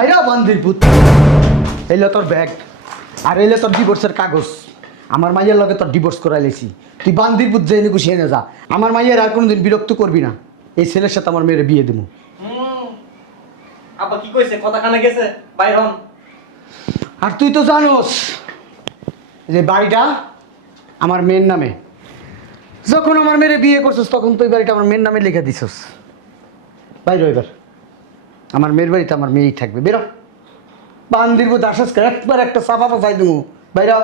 ভাইরা বান্দির পুত এলো তোর ব্যাগ আর এলো তোর ডিভোর্সের কাগজ। আমার মাইয়ের লগে তোর ডিভোর্স করাই লেছি। তুই বান্দির পুত যে এনে গুছিয়ে নে যা। আমার মাইয়ের আর কোনোদিন বিরক্ত করবি না। এই ছেলের সাথে আমার মেয়ের বিয়ে দেবো। আব্বা কি কইছে? কথা কানে গেছে? বাইর হন। আর তুই তো জানোস যে বাড়িটা আমার মেয়ের নামে। যখন আমার মেয়ের বিয়ে করছিস তখন তুই বাড়িটা আমার মেয়ের নামে লিখে দিছস। বাইরে এবার আমার মেয়ের বাড়িতে আমার মেয়েই থাকবে। বেরো বান্দির পুত আসাস একবার একটা সাফা ফাঁসাই দেবো। বাইরা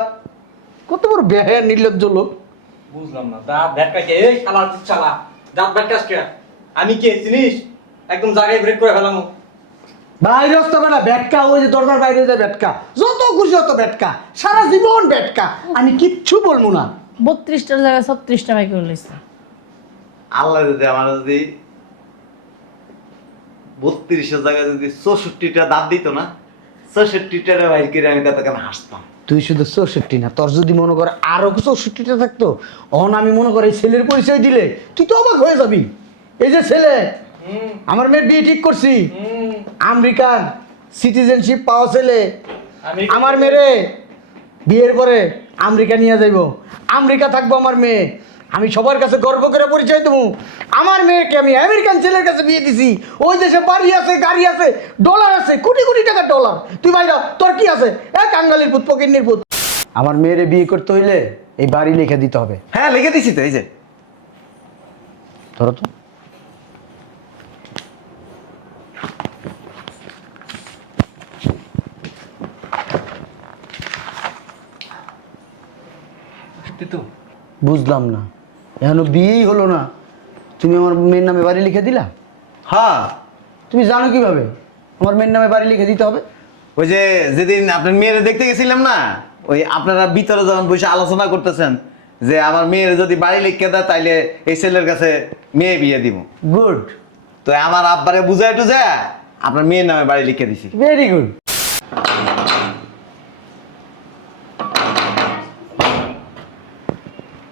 কত বড় বেহায়া নির্লজ্জ লোক। বুঝলাম না। দাঁত ব্যাটকা কে? এই শালার চালা। দাঁত ব্যাটকাস কে? আমি কে চিনিস? একদম জায়গায় ব্রেক করে ফেলামু। বাইরে আসতে পারে ব্যাটকা, ওই যে দরজার বাইরে যায় ব্যাটকা, যত খুশি হতো ব্যাটকা, সারা জীবন ব্যাটকা। আমি কিচ্ছু বলবো না। 32টার জায়গায় 36টা বাই করে লইছে। আল্লাহ যদি আমার যদি 32-এর জায়গায় যদি 64টা দাঁত দিত না, 64টা বাইর করে আমি কতক্ষণ হাসতাম। তুই শুধু 64 না, তোর যদি মনে করে আরো 64টা থাকতো, অন আমি মনে করি এই ছেলের পরিচয় দিলে তুই তো অবাক হয়ে যাবি। এই যে ছেলে, আমার মেয়ের বিয়ে ঠিক করছি, আমেরিকান সিটিজেনশিপ পাওয়া ছেলে। আমার মেয়ে বিয়ের পরে আমেরিকা নিয়ে যাইব, আমেরিকা থাকবো আমার মেয়ে। আমি সবার কাছে গর্ব করে পরিচয় দেবো, আমার মেয়েকে আমি আমেরিকান ছেলের কাছে বিয়ে দিছি। ওই দেশে বাড়ি আছে, গাড়ি আছে, ডলার আছে, কোটি কোটি টাকার ডলার। তুই ভাইরা তোর কি আছে? এক কাঙ্গালির পুত, পকিন্নির পুত। আমার মেয়েরে বিয়ে করতে হইলে এই বাড়ি লিখে দিতে হবে। হ্যাঁ লিখে দিছি তো, এই যে ধরো তো। বুঝলাম না, এখনো বিয়েই হলো না, তুমি আমার মেয়ের নামে বাড়ি লিখে দিলা? হ্যাঁ। তুমি জানো কিভাবে আমার মেয়ের নামে বাড়ি লিখে দিতে হবে? ওই যে যেদিন আপনার মেয়েরে দেখতে গেছিলাম না, ওই আপনারা ভিতরে যখন বসে আলোচনা করতেছেন যে আমার মেয়ের যদি বাড়ি লিখে দেয় তাইলে এই ছেলের কাছে মেয়ে বিয়ে দিব। গুড, তো আমার আব্বারে বুঝাই টুঝা আপনার মেয়ের নামে বাড়ি লিখে দিছি। Very good.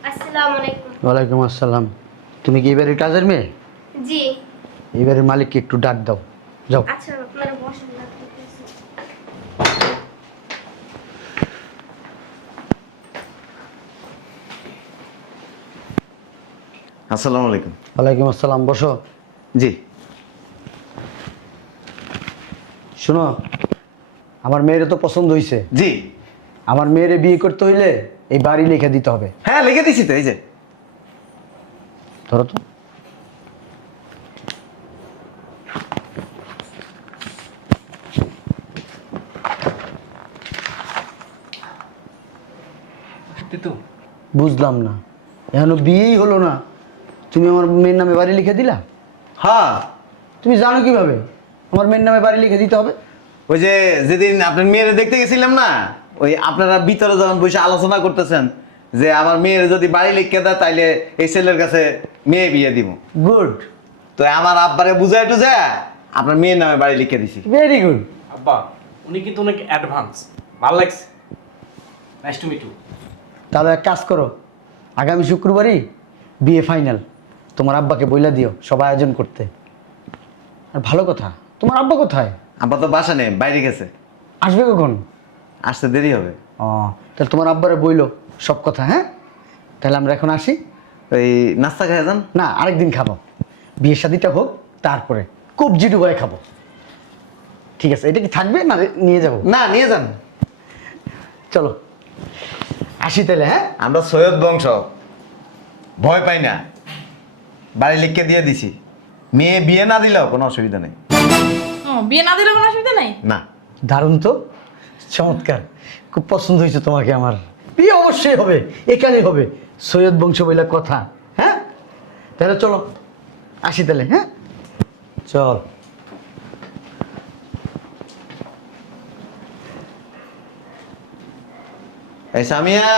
আসসালামু আলাইকুম। ওয়ালাইকুম আসসালাম। তুমি কি এবারের কাজের মেয়ে? জি। এবারের মালিককে একটু ডাক দাও, যাও। আচ্ছা, আপনারা বসেন না। আসসালামু আলাইকুম। ওয়ালাইকুম আসসালাম, বসো। জি। শোনো, আমার মেয়ের তো পছন্দ হয়েছে। জি। আমার মেয়েরে বিয়ে করতে হইলে এই বাড়ি লিখে দিতে হবে। হ্যাঁ লিখে দিছি তো, এই যে ধরো তো। বুঝলাম না, এখনো বিয়েই হলো না, তুমি আমার মেয়ের নামে বাড়ি লিখে দিলা? হ্যাঁ। তুমি জানো কিভাবে আমার মেয়ের নামে বাড়ি লিখে দিতে হবে? ওই যে যেদিন আপনার মেয়েরে দেখতে গেছিলাম না, ওই আপনারা ভিতরে যখন বসে আলোচনা করতেছেন যে আমার মেয়ের যদি বাড়ি লিখে দেয় তাইলে এই ছেলের কাছে মেয়ে বিয়ে দিব। গুড, তো আমার আব্বারে বুঝাই টুঝা আপনার মেয়ের নামে বাড়ি লিখে দিছি। Very good. আব্বা উনি কিন্তু অনেক অ্যাডভান্স। ভালো লাগছে। Nice to meet you. তাহলে এক কাজ করো, আগামী শুক্রবারই বিয়ে ফাইনাল। তোমার আব্বাকে বইলা দিও সব আয়োজন করতে। আর ভালো কথা, তোমার আব্বা কোথায়? আব্বা তো বাসা নেই, বাইরে গেছে। আসবে কখন? আসতে দেরি হবে। ও, তাহলে তোমার আব্বারে বইলো সব কথা। হ্যাঁ, তাহলে আমরা এখন আসি। ওই নাস্তা খেয়ে যান। না, আরেকদিন খাবো, বিয়ের শাদিটা হোক তারপরে কবজি ডুবাই খাবো। ঠিক আছে, এটা কি থাকবে না নিয়ে যাব? না নিয়ে যান। চলো আসি তাহলে। হ্যাঁ, আমরা সৈয়দ বংশ, ভয় পাই না। বাড়ি লিখে দিয়ে দিছি, মেয়ে বিয়ে না দিলেও কোনো অসুবিধা নেই। ও, বিয়ে না দিলে কোনো অসুবিধা নাই? না। দারুণ তো, চমৎকার, খুব পছন্দ হয়েছে তোমাকে আমার। বিয়ে অবশ্যই হবে, এখানে হবে, সৈয়দ বংশ বইলা কথা। হ্যাঁ, তাহলে চলো আসি তাহলে। হ্যাঁ চল। এই সামিয়া,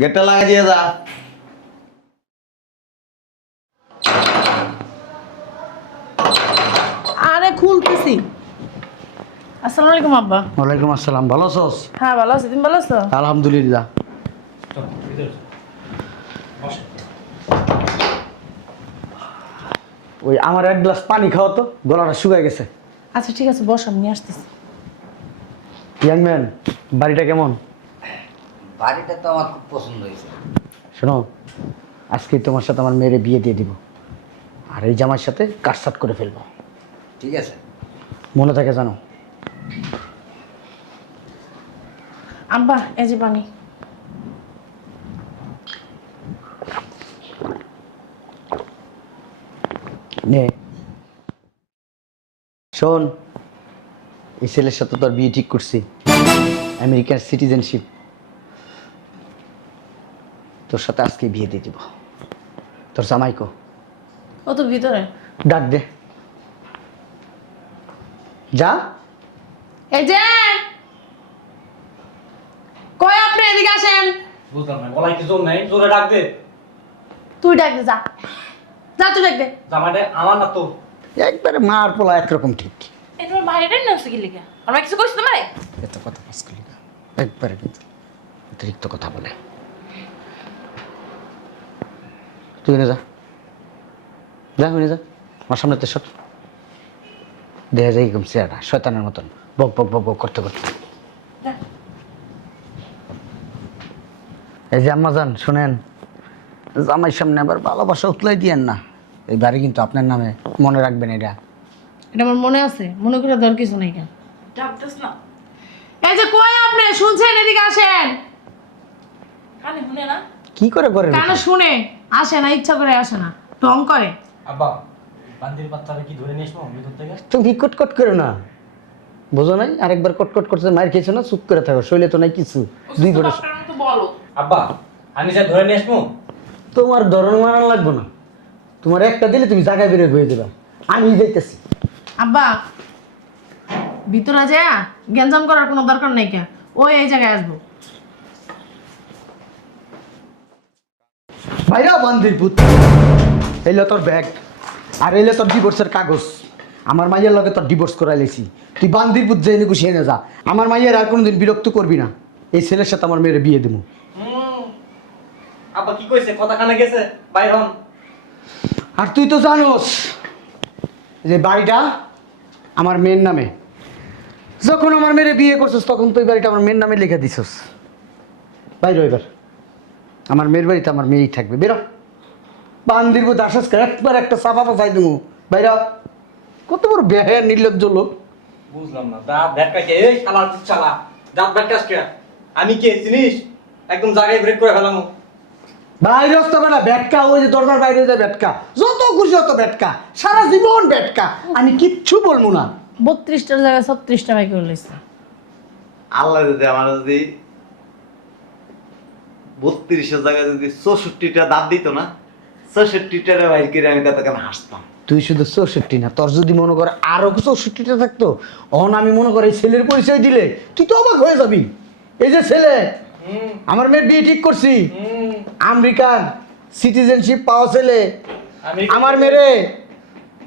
গেটটা লাগা দিয়ে যা। আরে খুলতেছি। আসসালামু আলাইকুম আব্বা। ওয়ালাইকুম আসসালাম, ভালো আছোস? হ্যাঁ ভালো আছি, তুমি ভালো আছো? আলহামদুলিল্লাহ। ওই আমার এক গ্লাস পানি খাও তো, গলাটা শুকায় গেছে। আচ্ছা ঠিক আছে বস আমি নিয়ে আসতেছি। ইয়াং ম্যান, বাড়িটা কেমন? বাড়িটা তো আমার খুব পছন্দ হয়েছে। শোনো, আজকে তোমার সাথে আমার মেয়ের বিয়ে দিয়ে দিব, আর এই জামাইয়ের সাথে কাটসাট করে ফেলবো। ঠিক আছে। মনে থাকে জানো? আব্বা এই যে পানি। নে শোন, এই ছেলের সাথে তোর বিয়ে ঠিক করছি, আমেরিকার সিটিজেনশিপ। তোর সাথে আজকে বিয়ে দিয়ে দিব। তোর জামাইকো ও তো ভিতরে। ডাক দে, যা। এই যে কই আপনি এদিকে আসেন। বুঝলাম না, গলায় কি জোর নাই? জোরে ডাক দে। তুই ডাক দে, যা যা তুই ডাক দে। জামাইটা আমার না তো। একবারে মার পোলা একরকম ঠিক। এই তোমার বাইরেটাই না কি লিখা আমার কিছু কইছ তোমারে? এত কথা পাস করলি না, একবারে কিন্তু অতিরিক্ত কথা বলে। তুই না যা, যা হয়ে যা আমার সামনে তো সব দেখা যায় এরকম চেয়ারটা শয়তানের মতন বক বক বক বক করতে করতে। যা। এই যে আম্মা যান শুনেন, জামাইয়ের সামনে আবার ভালোবাসা উতলাই দিয়েন না। এই বাড়ি কিন্তু আপনার নামে, মনে রাখবেন এটা। এটা আমার মনে আছে, মনে করে দর কিছু নাই কেন ডাকতেছ না। এই যে কই আপনি শুনছেন, এদিকে আসেন। কানে শুনে না? কি করে করেন? কানে শুনে আসে না, ইচ্ছা করে আসে না, ঢং করে। আব্বা, বান্দির বাচ্চারা কি ধরে নিয়ে আসবো ভিতর থেকে? তুমি কটকট করো না, বোঝো নাই? আরেকবার কটকট করছে, মায়ের খেয়েছো না, চুপ করে থাকো, শৈলে তো নাই কিছু। দুই ঘন্টা তো বলো। আব্বা, আমি যা ধরে নিয়ে আসবো। তোমার ধরন মারান লাগবো না, তোমার একটা দিলে তুমি জায়গায় বেরো হয়ে দেবা। আমি যাইতেছি। আব্বা ভিতরে যা, গ্যাঞ্জাম করার কোনো দরকার নাই কেন, ওই এই জায়গায় আসবো। ভাইরা বান্দির পুত, এইলো তোর ব্যাগ, আর এইলো তোর ডিভোর্সের কাগজ। আমার মাইয়ের লগে তোর ডিভোর্স করাই লেছি। তুই বান্দির পুত যে গুছিয়ে এনে যা। আমার মাইয়ের আর কোনোদিন বিরক্ত করবি না। এই ছেলের সাথে আমার মেয়ের বিয়ে দেবো। আব্বা কি কইছে? কথা কানে গেছে? বাইর হন। আর তুই তো জানোস যে বাড়িটা আমার মেয়ের নামে। যখন আমার মেয়ের বিয়ে করছিস তখন তুই বাড়িটা আমার মেয়ের নামে লিখে দিছস। বাইরে এবার আমার মেয়ের বাড়িতে আমার মেয়েই থাকবে। বেরো, বান্দির পুত আসাস একবার একটা চাপা পাচাই দেবো। বাইরা, কত বড় বেহায়া নির্লজ্জ লোক। বুঝলাম না, দাঁত ভেটকা কে? এই শালার চালা, দাঁত ভেটকা কে? আমি কে চিনিস? একদম জায়গায় ব্রেক করে ফেলামু। বাইরে আসতে পারে না, ব্যাটকা। ওই যে দরজার বাইরে যায় ব্যাটকা, যত খুশি হতো ব্যাটকা, সারা জীবন ব্যাটকা। আমি কিচ্ছু বলবো না। 32টার জায়গায় 36টা বাই করে লইছে। আল্লাহ যদি আমার যদি 32-এর জায়গায় যদি 64টা দাঁত দিত না, 64টা বাইর করে আমি ততক্ষণ হাসতাম। তুই শুধু 64 না, তোর যদি মনে করে আরো 64টা থাকতো, অন আমি মনে করি এই ছেলের পরিচয় দিলে তুই তো অবাক হয়ে যাবি। এই যে ছেলে, আমার মেয়ের বিয়ে ঠিক করছি, আমেরিকান সিটিজেনশিপ পাওয়া ছেলে। আমার মেয়েরে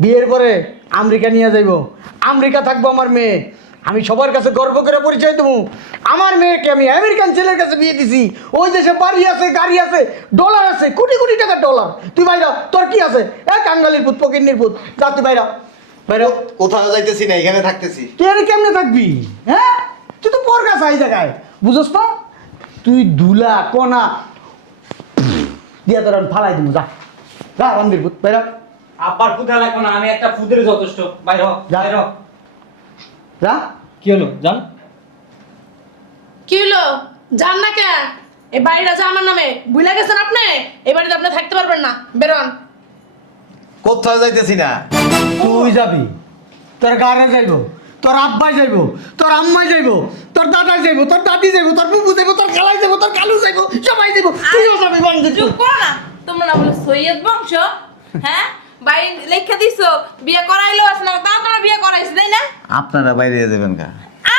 বিয়ের পরে আমেরিকা নিয়ে যাইব, আমেরিকা থাকবো আমার মেয়ে। আমি সবার কাছে গর্ব করে পরিচয় দেবো, আমার মেয়েকে আমি আমেরিকান ছেলের কাছে বিয়ে দিছি। ওই দেশে বাড়ি আছে, গাড়ি আছে, ডলার আছে, কোটি কোটি টাকার ডলার। তুই বাইরা, তোর কি আছে? কাঙ্গালির পুত, পকিন্নির পুত, যা তুই বাইরা। বাইরা, কোথাও যাইতেছি না, এখানে থাকতেছি। তুই আর কেমনে থাকবি? হ্যাঁ, তুই তো পর কাছে এই জায়গায়, বুঝস না? তুই ধুলা কোনা দিয়া তোর আমি ফালাই দিব। যা যা বান্দির পুত, বাইরা। আব্বার ফুদা লাগবে না, আমি একটা ফুদের যথেষ্ট। বাইর হ, যা। বাইর হ। যা। কি হলো? জান কি হলো? জান না কে? এই বাড়িটা যে আমার নামে, ভুলে গেছেন আপনি? এই বাড়িতে আপনি থাকতে পারবেন না, বেরোন। কোথাও যাইতেছি না। তুই যাবি, তোর গাড়ে যাইব, তোর আব্বাই যাইব, তোর আম্মাই যাইব, তোর দাদাই যাইব, তোর দাদি যাইব, তোর বুবু যাইব, তোর খালাই যাইব, তোর কালু যাইব, সবাই যাইব, তুইও যাবি বান্দির চুপ পুত। করো না, তোমরা না বলে সৈয়দ বংশ, হ্যাঁ? বাড়ি লেখা দিছো, বিয়ে করাইলো আছে না, তাও তোমরা বিয়ে করাইছো, তাই না? আপনারা বাইরে যাবেন কা?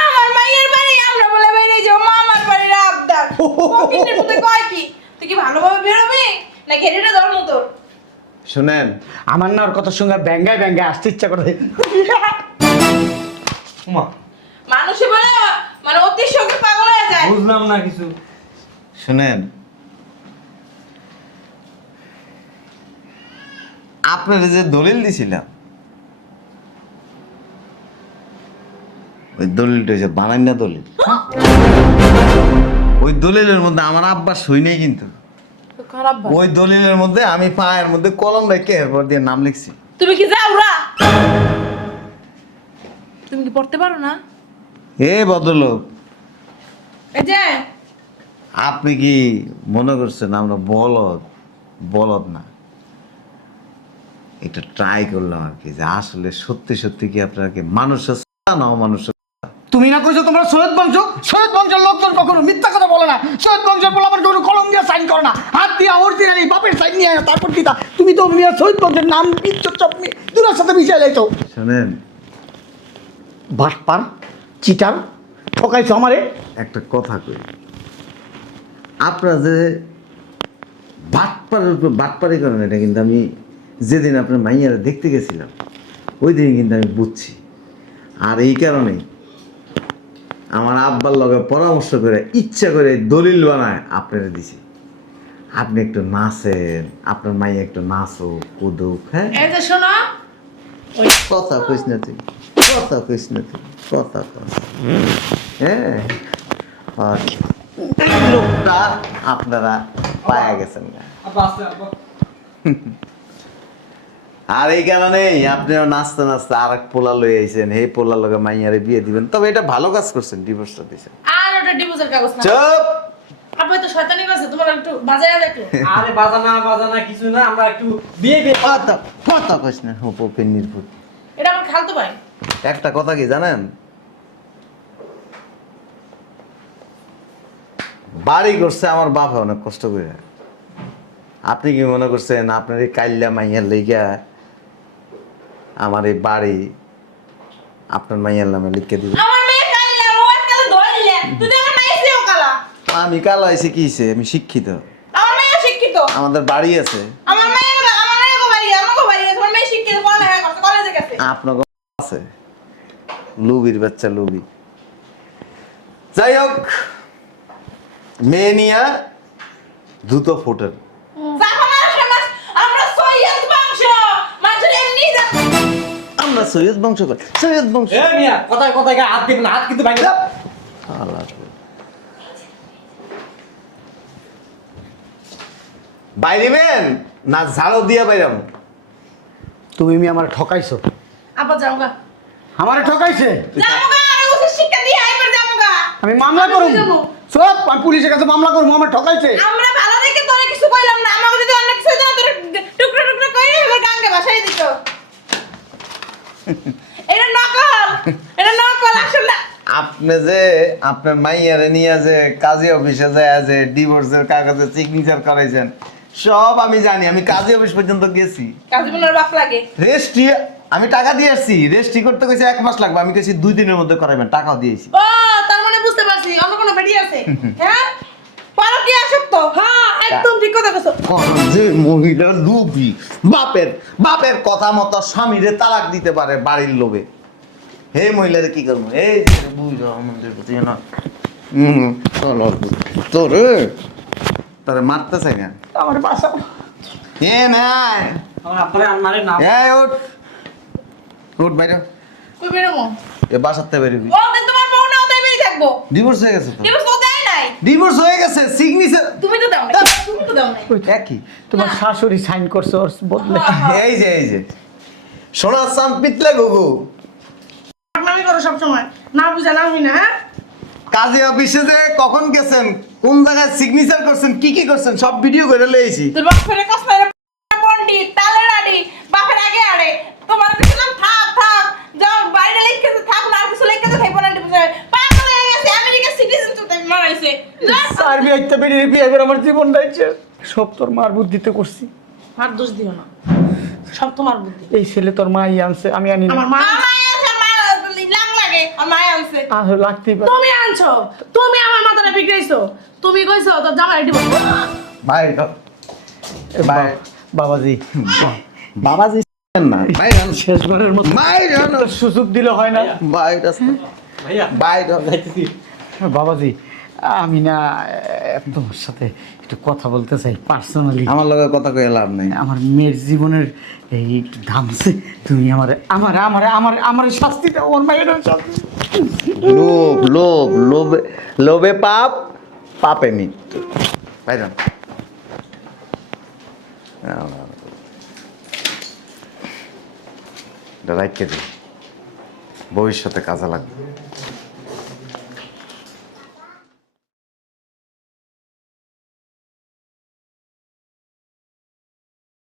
আমার মায়ের বাড়ি, আমরা বলে বাইরে যাও, মামার বাড়ির আবদার। ফকিন্নির মতো কয় কি? তুই কি ভালোভাবে বেরোবি? না ঘেরেটা ধর্ম তোর? শুনেন, আমার না ওর কথার সঙ্গে ব্যাঙ্গায় ব্যাঙ্গায় আসতে ইচ্ছা করে। উমা, মানুষে বলে মানে অতি শোকে পাগল হয়ে যায়। বুঝলাম না কিছু। শুনেন, আপনারা যে দলিল দিছিলাম, ওই দলিলটা হচ্ছে বানাই না দলিল। ওই দলিলের মধ্যে আমার আব্বা সই নেই কিন্তু। তো খারাপ ভাই। ওই দলিলের মধ্যে আমি পায়ের মধ্যে কলম রেখে এরপর দিয়ে নাম লিখছি। তুমি কি যাওরা? তুমি কি পড়তে পারো না? এ ভদ্রলোক, এই যে আপনি কি মনে করছেন আমরা বলদ? বলদ না, এটা ট্রাই করলাম আর কি, যে আসলে সত্যি সত্যি কি আপনারা কি মানুষ না অমানুষ? তুমি না কইছো তোমরা সৈয়দ বংশ, সৈয়দ বংশের লোকজন কখনো মিথ্যা কথা বলে না। সৈয়দ বংশের বলে আমার কোনো কলম দিয়ে সাইন করে না, হাত দিয়ে অরিজিনাল এই বাপের সাইন নিয়ে আয়, তারপর কি তা তুমি তো মিয়া সৈয়দ বংশের নাম বিচ্ছর চাপনি দুনার সাথে মিশিয়ে লাইছো। শোনেন, বাটপার চিটার ঠকাইছো আমারে। একটা কথা কই, আপনারা যে বাটপারের উপর বাটপারি করেন, এটা কিন্তু আমি যেদিন আপনার মাইয়ারা দেখতে গেছিলাম ওই দিন কিন্তু আমি বুঝছি। আর এই কারণেই আমার আব্বার লগে পরামর্শ করে ইচ্ছা করে দলিল বানায় আপনারা দিছি। আপনি একটু নাচেন, আপনার মাইয়া একটু নাচো কুদুক। হ্যাঁ, এই যে শোনো, কথা কইস না তুই, কথা কইস না তুই, কথা কস। হ্যাঁ, আর এই লোকটা আপনারা পায়া গেছেন না। আব্বা আসছে আব্বা। আর এই কারণেই আপনিও নাচতে নাচতে আর এক পোলা লই আইছেন, এই পোলার লগে মাইয়ারে বিয়ে দিবেন। তবে এটা ভালো কাজ করছেন, ডিভোর্সটা দিছেন। আর ওটা ডিভোর্সের কাগজ না। চুপ! আপনি তো শয়তানি করছে, তোমার একটু বাজায়া দেখলো। আরে বাজানা কিছু না, আমরা একটু বিয়ে কথা কথা কইস না, হোপের নির্ভুল। এটা আমার খালতো ভাই। একটা কথা কি জানেন, বাড়ি করছে আমার বাবা অনেক কষ্ট করে। আপনি কি মনে করছেন আপনার এই কাইল্লা মাইয়ার লেগা আমার এই বাড়ি আপনার মাইয়ার নামে লিখে দিব? আমার মেয়ে কাইলা ও কালা ধরলে তুই তো আমার মেয়ে সেও কালা। আমি কালো হয়েছে কি হইছে? আমি শিক্ষিত, আমার মেয়ে শিক্ষিত। আমাদের বাড়ি আছে। আমার মেয়ে গো বাড়ি তোমার মেয়ে শিক্ষিত পড়ালেখা করছে কলেজে গেছে। আপনার আছে লুবির বাচ্চা লুবি। যাই হোক, মেয়ে নিয়া দ্রুত ফোটেন। আমরা সৈয়দ বংশ মানুষের এমনি আমরা সৈয়দ বংশ করি, সৈয়দ বংশ। এ মিয়া কথায় কথায় হাত দিবেন না, হাত কিন্তু ভাঙে দাও। বাইরিবেন না ঝাড়ু দিয়া বাইরাম? তুমি আমার ঠকাইছো, আপা যাও গা। আমারে ঠকাইছে। জামুগা আর উচিত শিক্ষা দিয়ে আইবার জামুগা। আমি মামলা করব, আমি যাবো। সব আমি পুলিশের কাছে মামলা করব, আমার ঠকাইছে। আমরা ভালো দেখে তোরে কিছু কইলাম না, আমাকে যদি অন্য কিছু দাও তোরে টুকরো টুকরো করে এবার গাঙ্গে ভাষায় দিত। এটা নকল আসলে। আপনি যে আপনার মাইয়ারে নিয়ে যে কাজী অফিসে যায় যে ডিভোর্সের কাগজে সিগনেচার করাইছেন সব আমি জানি। আমি কাজী অফিস পর্যন্ত গেছি, কাজী বোনের বাপ লাগে। রেজিস্ট্রি আমি টাকা দিয়ে আসছি। রেজিস্ট্রি করতে কইছে 1 মাস লাগবে, আমি কইছি 2 দিনের মধ্যে করাইবেন, টাকাও দিয়েছি। ও তার মানে বুঝতে পারছি অন্য কোনো বেডি আছে। হ্যাঁ পারো কি আসক্ত? হ্যাঁ একদম ঠিক কথা কইছো। যে মহিলা লোভী, বাপের কথা মতো স্বামীরে তালাক দিতে পারে বাড়ির লোভে। হে মহিলারে কি করবো? এই যে বুঝো আমাদের প্রতি না তোরে তারে মারতে চাই না। আমার বাসা এ নাই, আমার আপনারে আমারে না এই উঠ বাইরে, কই বেরোবো? এ বাসাতে বেরোবি। ও তোমার বউ না ওটাই বেরি থাকবো। ডিভোর্স হয়ে গেছে তো? ডিভোর্স তো দেয় নাই। ডিভোর্স হয়ে গেছে, সিগনেচার তুমি তো দাও না। তুমি তো দাও নাই। একই। তোমার শাশুড়ি সাইন করছে ওর বদলে। এই যে সোনার চাম পিতলে গুগু আপনামি করো সব সময়, না বুঝা না হই না। হ্যাঁ কাজী অফিসে যে কখন গেছেন, কোন জায়গায় সিগনেচার করছেন, কি করছেন সব ভিডিও করে লইছি। তোর বাপ ফেরে কষ্ট পন্ডিত তালে রাডি বাপের আগে আরে তোমার কিছু থাক যাও বাইরে লিখে থাক না কিছু লিখে তো খাইবো না ডিভোর্স পাগল হয়ে গেছে আমেরিকা সিটিজেন তো তাই মারাইছে। সার্বি আইতে বেরিয়ে বিয়ে করে আমার জীবন দাইছে। সব তোর মার বুদ্ধিতে করছি। আর দোষ দিও না, সব তোমার বুদ্ধি। এই ছেলে তোর মাই আনছে, আমি আনি না। আমার মা আমায় আছে মা লাগ লাগে আমায় আছে। আর লাগতেই পারে। তুমি আনছো, তুমি আমার মাথাটা বিগড়াইছো। তুমি কইছো তোর জামাই ডিভোর্স। ভাই এ বাবাজি, বাবাজি না ভাই শেষবারের মতো সুযোগ দিলে হয় না। ভাই ভাইয়া ভাই যাইতেছি। বাবাজি, আমি না তোমার সাথে একটু কথা বলতে চাই পার্সোনালি। আমার লগে কথা কয়ে লাভ নাই। আমার মেয়ের জীবনের এই একটু ধামছে। তুমি আমার শাস্তি দাও, আমার মায়ের শাস্তি। লোভ লোভ লোভে লোভে পাপ, পাপে মৃত্যু। ভাইজান রাখতে দিই, ভবিষ্যতে কাজে লাগবে।